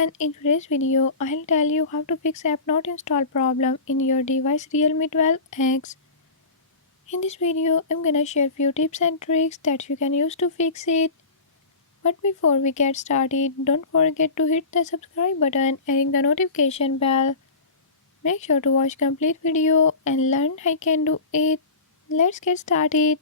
everyone, in today's video I'll tell you how to fix app not install problem in your device Realme 12X. In this video I'm gonna share few tips and tricks that you can use to fix it. But before we get started, don't forget to hit the subscribe button and ring the notification bell. Make sure to watch complete video and learn how I can do it. Let's get started.